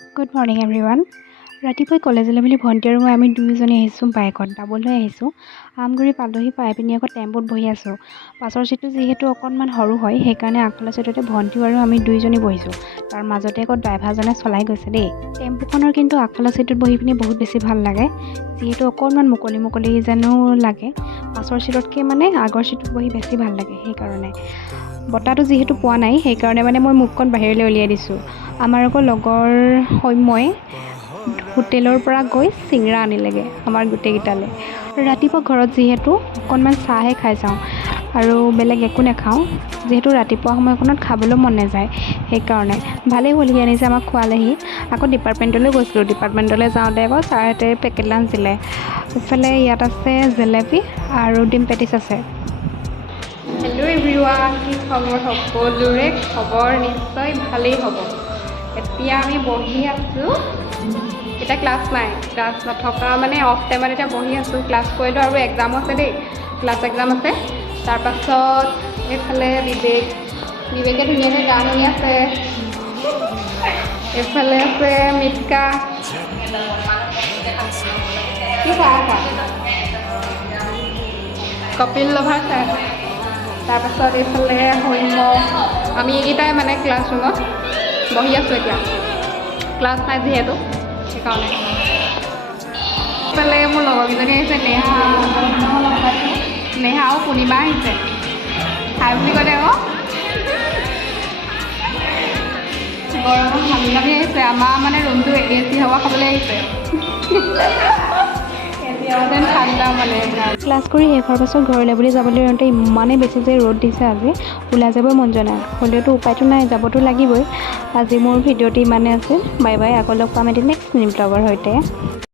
Good morning everyone. ৰাতিপুৱাই কলেজলৈ বুলি ভণ্টি আৰু মই আমি দুয়োজনী আহিছোঁ বাইকত ডাবল লৈ আহিছোঁ। আমগুৰি পালোহি পাই পিনি আকৌ টেম্পুত বহি আছোঁ। পাছৰ চিটটো যিহেতু অকণমান সৰু হয় সেইকাৰণে আগফালৰ চিটতে ভণ্টিও আৰু আমি দুয়োজনী বহিছোঁ। তাৰ মাজতে আকৌ ড্ৰাইভাৰজনে চলাই গৈছে দেই। টেম্পুখনৰ কিন্তু আগফালৰ চিটটোত বহি পিনি বহুত বেছি ভাল লাগে, যিহেতু অকণমান মুকলি মুকলি যেনো লাগে। পাছৰ চিটতকৈ মানে আগৰ চিটটোত বহি বেছি ভাল লাগে। সেইকাৰণে বতাহটো যিহেতু পোৱা নাই সেইকাৰণে মানে মই মুখখন বাহিৰলৈ উলিয়াই দিছোঁ। আমাৰ আকৌ লগৰ সৌম্যই হোটেলৰ পৰা গৈ চিংৰা আনিলেগৈ আমাৰ গোটেইকেইটালৈ। ৰাতিপুৱা ঘৰত যিহেতু অকণমান চাহে খাই যাওঁ আৰু বেলেগ একো নাখাওঁ, যিহেতু ৰাতিপুৱা সময়কণত খাবলৈ মন নাযায়। সেইকাৰণে ভালেই হ'ল, সি আনিছে আমাক খোৱালেহি। আকৌ ডিপাৰ্টমেণ্টলৈ গৈছিলোঁ, ডিপাৰ্টমেণ্টলৈ যাওঁতে আকৌ ছাৰহঁতে পেকেট লাঞ্চ দিলে। ইফালে ইয়াত আছে জেলেপি আৰু ডিম পেটিছ আছে। হেল্ল' এভৰিৱান, কি খবৰ? সকলোৰে খবৰ নিশ্চয় ভালেই হ'ব। এতিয়া আমি বহি আছোঁ, এতিয়া ক্লাছ নাই, ক্লাছ নথকা মানে অফ টাইমত এতিয়া বহি আছোঁ। ক্লাছ কৰিলোঁ আৰু এক্সামো আছে দেই, ক্লাছ এক্সাম আছে। তাৰপাছত এইফালে বিবেকে ধুনীয়াকৈ গান শুনি আছে। এইফালে আছে মিৎকা, কি চাই আছা? কপিল লভাৰ চাই আছে। তাৰপাছত এইফালে সৌম্য, আমি এইকেইটাই মানে ক্লাছৰুমত বহি আছোঁ। এতিয়া ক্লাছ নাই যিহেতু সেইকাৰণে। এইফালে মোৰ লগৰকেইজনী আহিছে, নেহা আৰু পূৰ্ণিমা আহিছে। হাই বুলি ক'লে আকৌ গৰমত ঘামি ঘামি আহিছে। আমাৰ মানে ৰুমটো AC হাৱা খাবলৈ আহিছে। ঠাণ্ডা মানে। ক্লাছ কৰি শেষ হোৱাৰ পাছত ঘৰলৈ বুলি যাবলৈ লওঁতে ইমানেই বেছি যে ৰ'দ দিছে আজি, ওলাই যাবই মন যোৱা নাই। হ'লেওতো উপায়তো নাই, যাবতো লাগিবই। আজি মোৰ ভিডিঅ'টো ইমানেই আছিল। বাই বাই, আকৌ লগ পাম এদিন নেক্সট মিনি ব্লগৰ সৈতে।